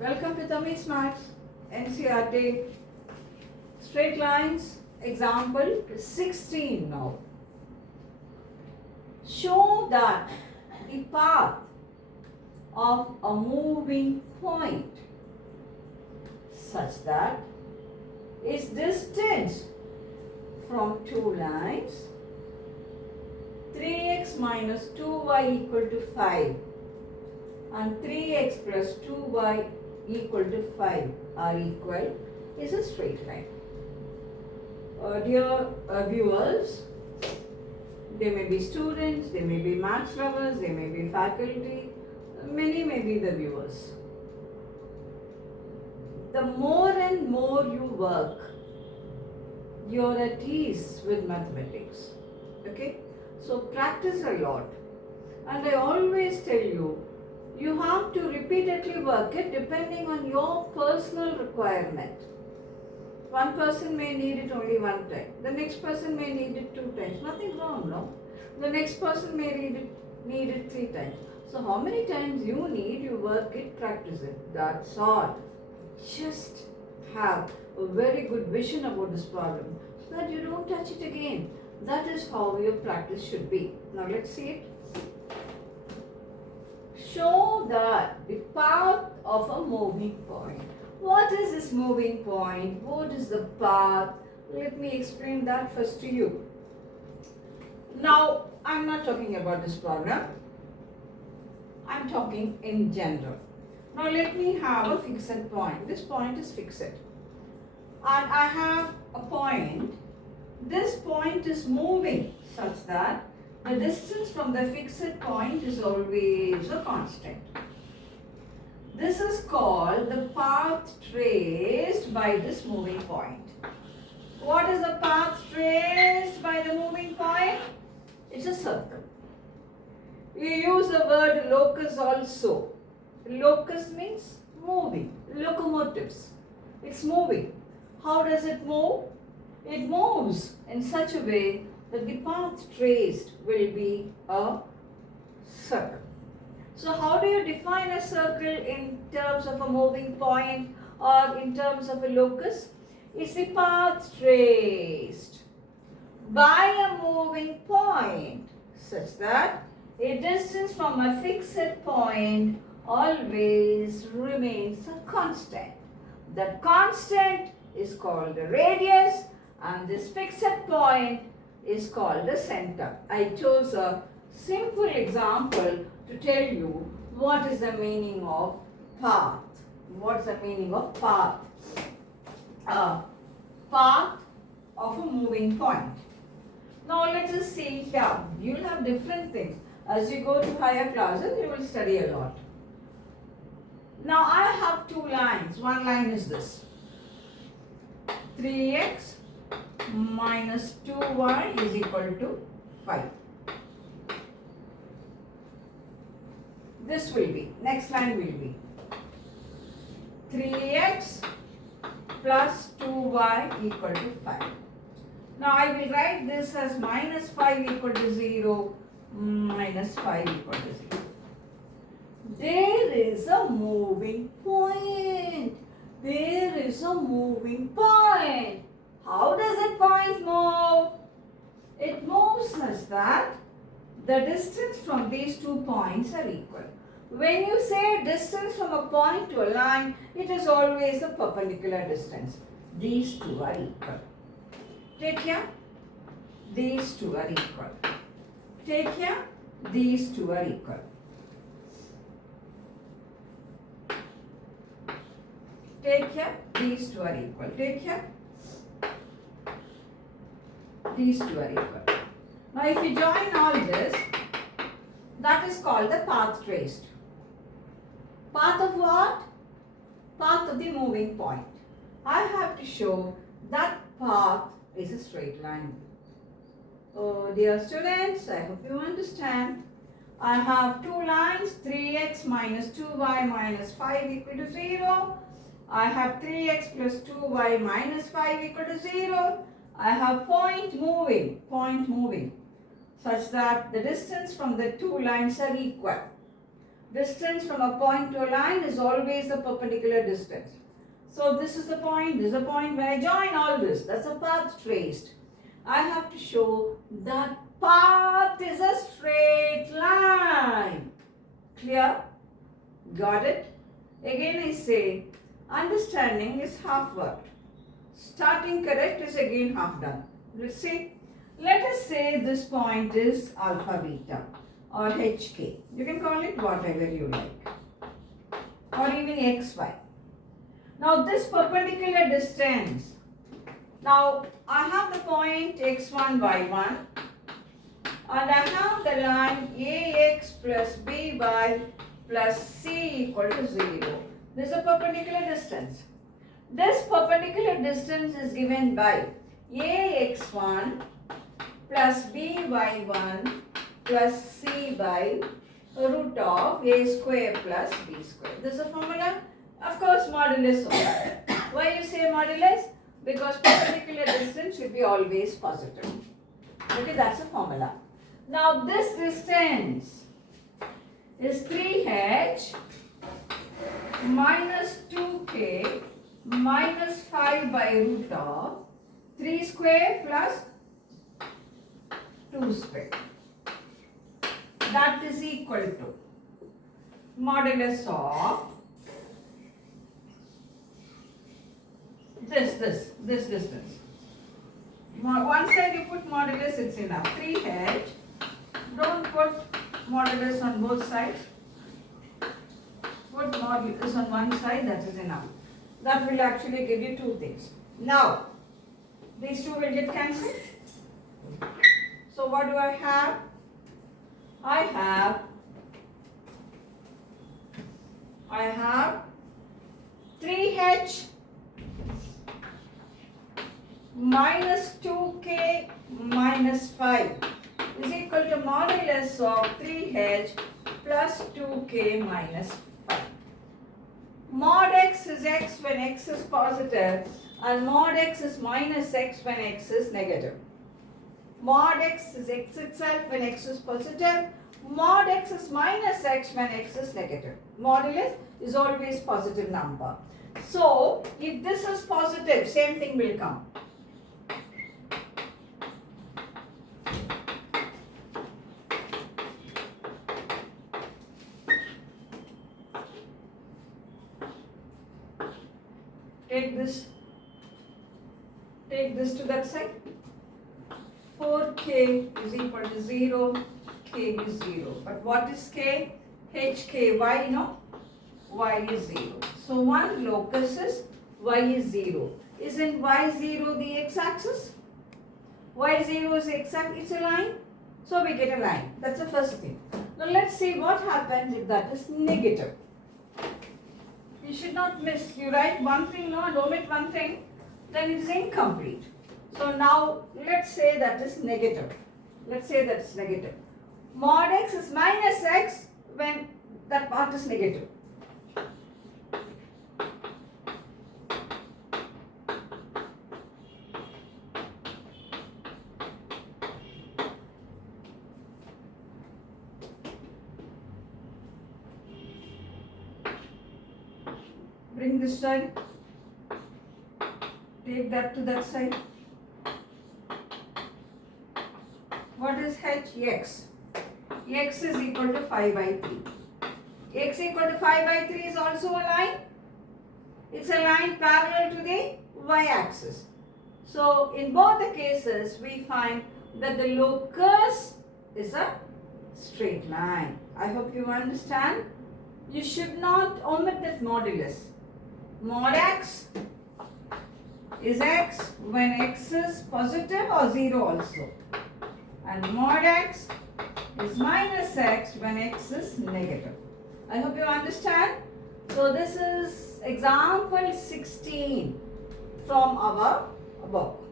Welcome to Tamis Maths, NCERT, straight lines, example 16 now. Show that the path of a moving point such that its distance from two lines 3x minus 2y equal to 5 and 3x plus 2y equal to 5 are equal is a straight line. Dear viewers, they may be students, they may be maths lovers, they may be faculty, many may be the viewers. The more and more you work, you're at ease with mathematics. Okay? So practice a lot. And I always tell you, you have to repeatedly work it depending on your personal requirement. One person may need it only one time. The next person may need it 2 times. Nothing wrong, no? The next person may need it 3 times. So how many times you need, you work it, practice it. That's all. Just have a very good vision about this problem so that you don't touch it again. That is how your practice should be. Now let's see it. Show that the path of a moving point. What is this moving point? What is the path? Let me explain that first to you. Now, I'm not talking about this problem. I'm talking in general. Now, let me have a fixed point. This point is fixed. And I have a point. This point is moving such that the distance from the fixed point is always a constant. This is called the path traced by this moving point. What is the path traced by the moving point? It's a circle. We use the word locus also. Locus means moving. Locomotives. It's moving. How does it move? It moves in such a way that the path traced will be a circle. So how do you define a circle in terms of a moving point or in terms of a locus? It's the path traced by a moving point such that a distance from a fixed point always remains a constant. That constant is called the radius and this fixed point is called the center. I chose a simple example to tell you what is the meaning of path. What's the meaning of path? Path of a moving point. Now let us see here. You will have different things. As you go to higher classes, you will study a lot. Now I have 2 lines. One line is this. 3x minus 2y is equal to 5. This will be, next line will be 3x plus 2y equal to 5. Now I will write this as minus 5 equal to 0, minus 5 equal to 0. There is a moving point. There is a moving point. How does a point move? It moves such that the distance from these 2 points are equal. When you say distance from a point to a line, it is always a perpendicular distance. These 2 are equal. Take here. These 2 are equal. Take here. These 2 are equal. Take here. These 2 are equal. Take here. These 2 are equal. Now if you join all this, that is called the path traced. Path of what? Path of the moving point. I have to show that path is a straight line. Oh dear students, I hope you understand. I have 2 lines, 3x minus 2y minus 5 equal to 0. I have 3x plus 2y minus 5 equal to 0. I have point moving, such that the distance from the 2 lines are equal. Distance from a point to a line is always the perpendicular distance. So this is the point, this is the point. When I join all this, that's a path traced. I have to show that path is a straight line. Clear? Got it? Again I say, understanding is half worked. Starting correct is again half done. Let's see. Let us say this point is alpha beta or HK. You can call it whatever you like. Or even XY. Now this perpendicular distance. Now I have the point x1, y1 and I have the line AX plus BY plus C equal to 0. This is a perpendicular distance. This perpendicular distance is given by AX1 plus BY1 plus C by root of A square plus B square. This is a formula. Of course, modulus of. Why you say modulus? Because perpendicular distance should be always positive. Okay, that's a formula. Now this distance is 3h minus 2k minus 5 by root of 3 square plus 2 square. That is equal to modulus of this distance. One side you put modulus, it's enough. 3h. Don't put modulus on both sides. Put modulus on one side, that is enough. That will actually give you two things. Now, these two will get cancelled. So what do I have? I have 3h minus 2k minus 5 is equal to modulus of 3h plus 2k minus 5. Mod x is x when x is positive and mod x is minus x when x is negative. Mod x is x itself when x is positive. Mod x is minus x when x is negative. Modulus is always positive number. So, if this is positive, same thing will come. Take this to that side. 4k is equal to 0, k is 0. But what is k? hk, y, no? Y is 0. So one locus is y is 0. Isn't y 0 the x-axis? Y 0 is x-axis, it's a line. So we get a line. That's the first thing. Now let's see what happens if that is negative. You should not miss. You write one thing, no, and omit one thing, then it is incomplete. So now let's say that is negative. Let's say that is negative. Mod x is minus x when that part is negative. Bring this side. Take that to that side. What is h? X. X is equal to 5 by 3. X equal to 5 by 3 is also a line. It's a line parallel to the y-axis. So in both the cases, we find that the locus is a straight line. I hope you understand. You should not omit that modulus. Mod x is x when x is positive or 0 also. And mod x is minus x when x is negative. I hope you understand. So this is example 16 from our book.